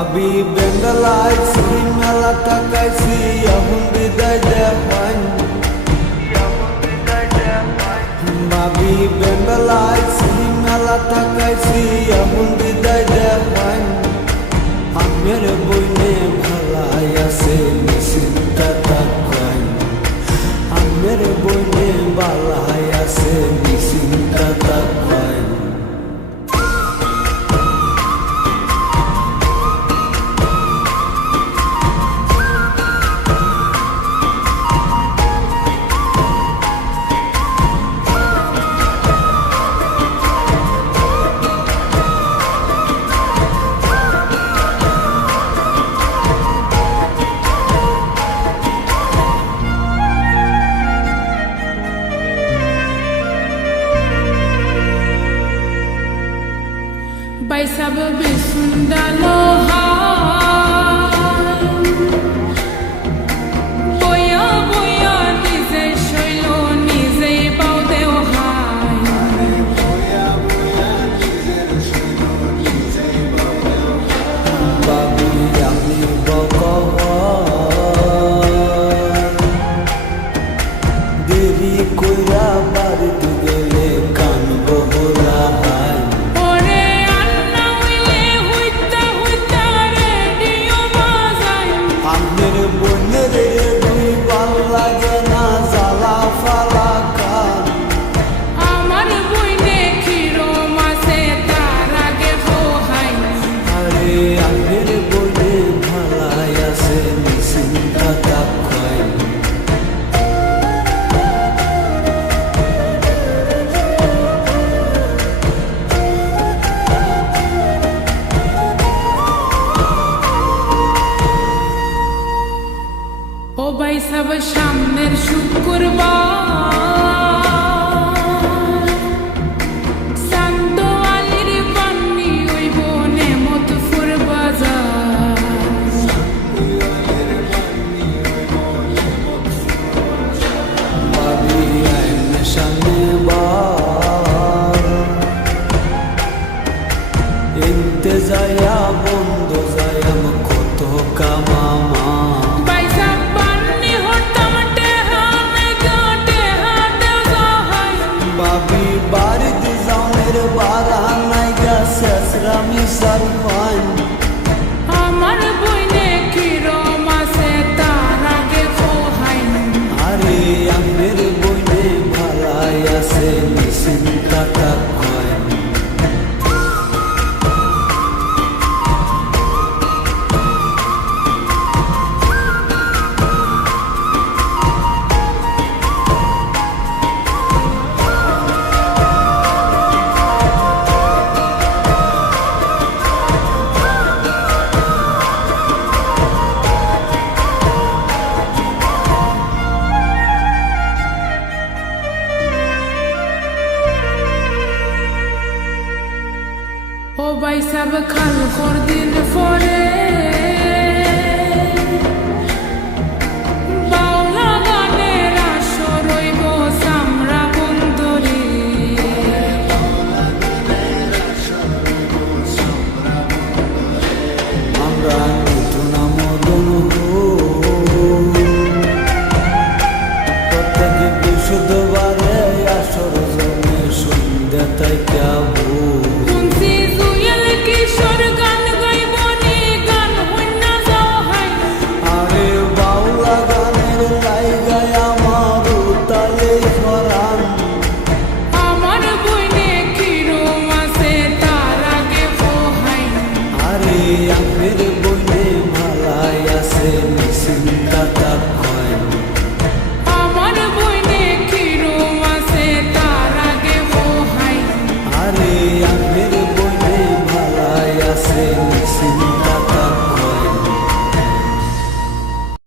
ভাবি বেঙ্গলাইছি মেলা তাকাইছি এখন বিদায় দে পাইন ভাবি বেঙ্গলাইছি মেলা তাকাইছি এখন বিদায় দে পাইন আমের বইনে ভালাই আছে different, I love. শুক্রবার। stop not বাইসাব খাল খোর দিন ফরে। Young